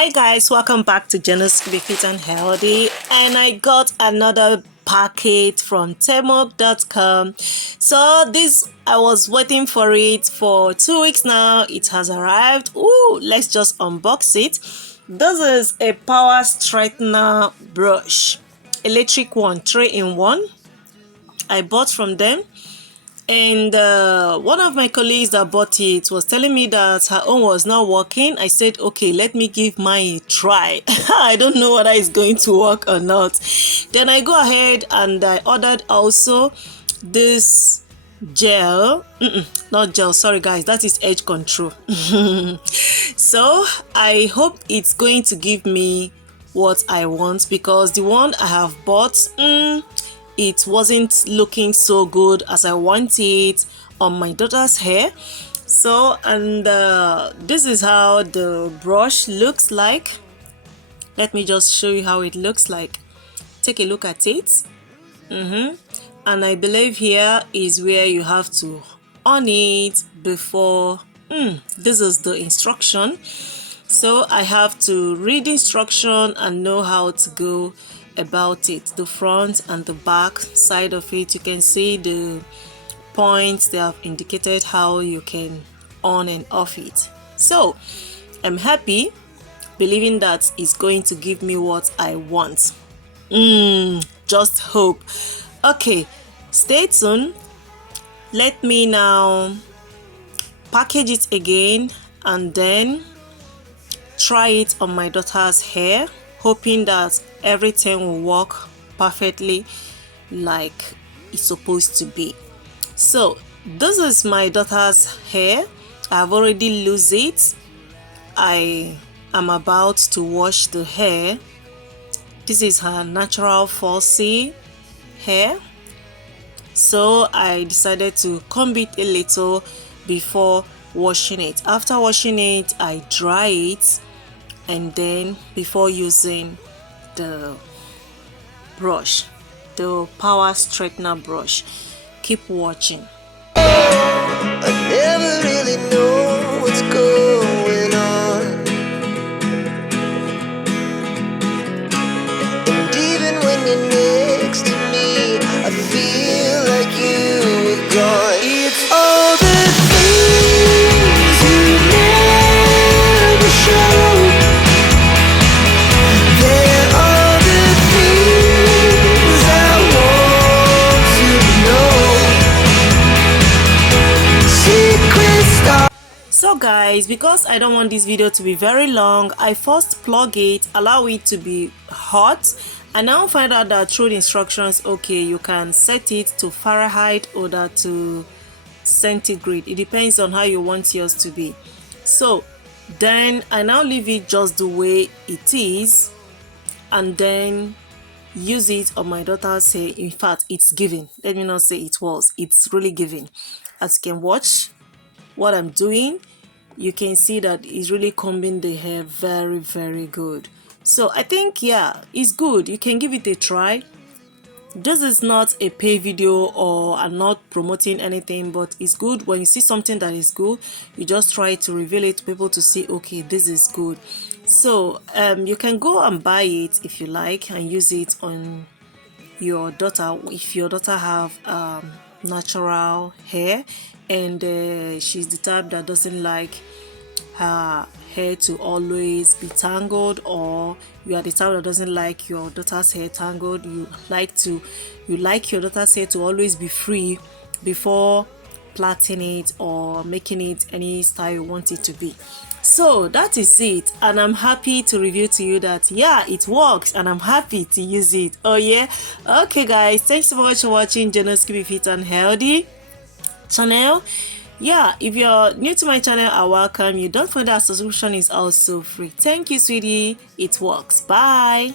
Hi guys, welcome back to Janosky, Be Fit and Healthy, and I got another packet from Temo.com. So this, I was waiting for it for 2 weeks now. It has arrived. Ooh, let's just unbox it. This is a power straightener brush, electric one, 3-in-1. I bought from them. And one of my colleagues that bought it was telling me that her own was not working. I said, okay, let me give mine a try. I don't know whether it's going to work or not. Then I go ahead and I ordered also this gel. Not gel, sorry guys, that is edge control. So I hope it's going to give me what I want, because the one I have bought, it wasn't looking so good as I want it on my daughter's hair. So, and this is how the brush looks like. Let me just show you how it looks like. Take a look at it. And I believe here is where you have to on it before. This is the instruction. So I have to read the instruction and know how to go about it. The front and the back side of it, you can see the points. They have indicated how you can on and off it. So I'm happy, believing that it's going to give me what I want. Just hope. Okay, stay tuned. Let me now package it again and then try it on my daughter's hair, hoping that everything will work perfectly like it's supposed to be. So this is my daughter's hair. I've already loosed it. I am about to wash the hair. This is her natural falsy hair, so I decided to comb it a little before washing it. After washing it, I dry it, and then before using the brush, the power straightener brush. Keep watching. I never really know what's going on, and even when you're next to me, I feel like you were gone. It's all the things you never show. They're all the things I want to know. Secret star. So guys, because I don't want this video to be very long, I first plug it, allow it to be hot, and now find out that through the instructions, okay, you can set it to Fahrenheit or to centigrade. It depends on how you want yours to be. So then I now leave it just the way it is, and then use it on my daughter's hair. In fact, it's giving. Let me not say it was. It's really giving. As you can watch what I'm doing, you can see that it's really combing the hair very, very good. So I think, yeah, it's good. You can give it a try. This is not a pay video, or I'm not promoting anything, but it's good when you see something that is good, you just try to reveal it to people to see, okay, this is good. So you can go and buy it if you like and use it on your daughter. If your daughter have natural hair and she's the type that doesn't like her hair to always be tangled, or you are the type that doesn't like your daughter's hair tangled, you like your daughter's hair to always be free before plaiting it or making it any style you want it to be. So that is it, and I'm happy to reveal to you that, yeah, it works, and I'm happy to use it. Oh yeah. Okay guys, thanks so much for watching Janosky, Be Fit and Healthy channel. Yeah, if you're new to my channel, I welcome you. Don't forget that subscription is also free. Thank you, sweetie. It works. Bye.